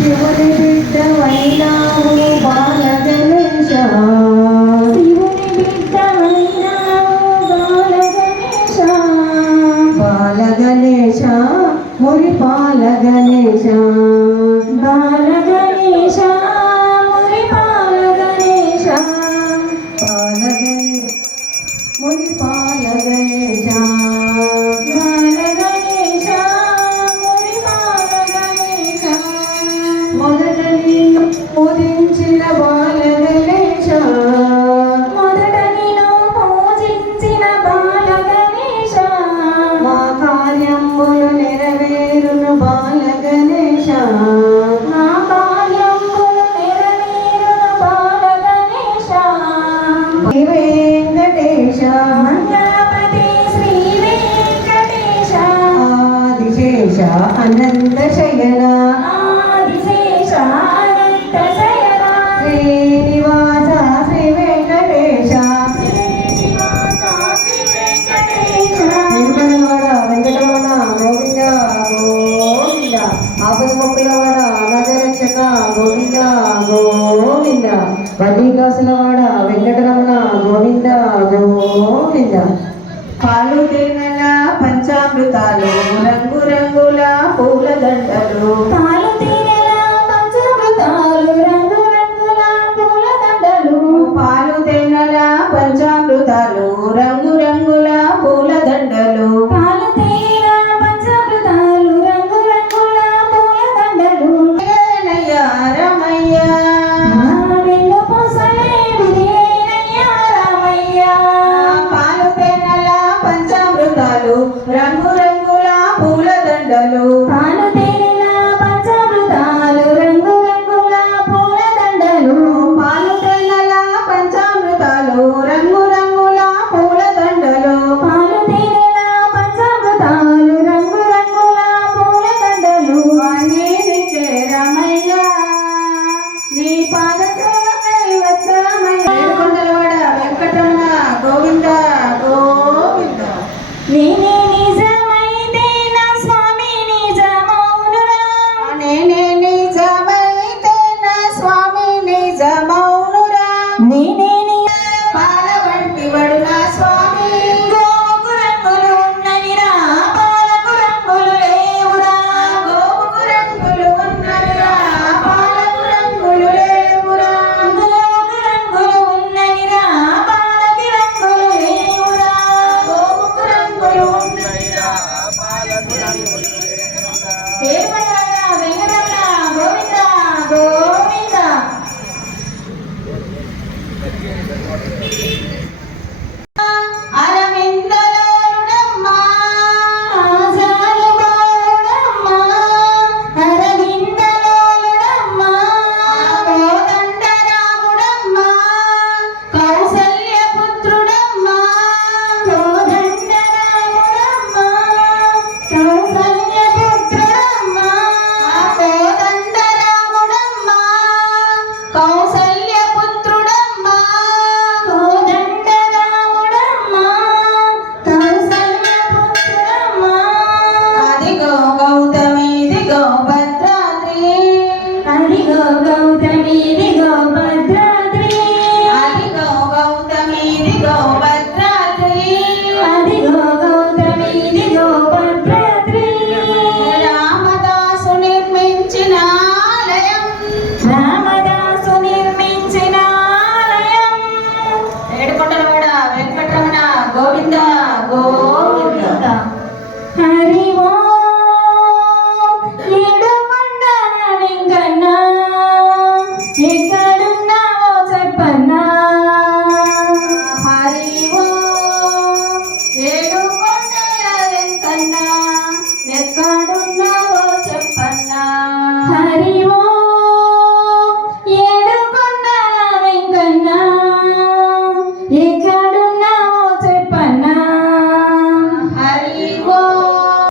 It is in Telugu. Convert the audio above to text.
శివుని బిడ్డవైనావు బాల గణేశ శివుని బిడ్డవైనావు బాల గణేశ బాల గణేశ మురి బాల గణేశ బాల గణేశ మురి బాల గణేశ బాల గణేశ మురి బాల గణేశ బాల గణేశ మురి బాల గణేశ మొదట నిన్ను పూజించిన బాల గణేశ మొదట నిన్ను పూజించిన బాల గణేశ మా కార్యములు నెరవేరును బాల గణేశ మా కార్యములు నెరవేరును బాల గణేశ వెంకటేశ మంగళపతి శ్రీ వెంకటేశ ఆదిశేష అనంత శయన ఆదిశేష అనంత శయన శ్రీనివాస శ్రీ వెంకటేశ శ్రీనివాస శ్రీ వెంకటేశ వెంకటరమణ వెంకటరమణ గోవింద గోవింద ఆపద మొక్కులవాడ అనాథరక్షక గోవింద గోవింద వడ్డీకాసులవాడ వెంకటరమణ గోవింద గోవింద పాలు తిన్నల పంచామృతాలు రంగు రంగుల పూల దండలు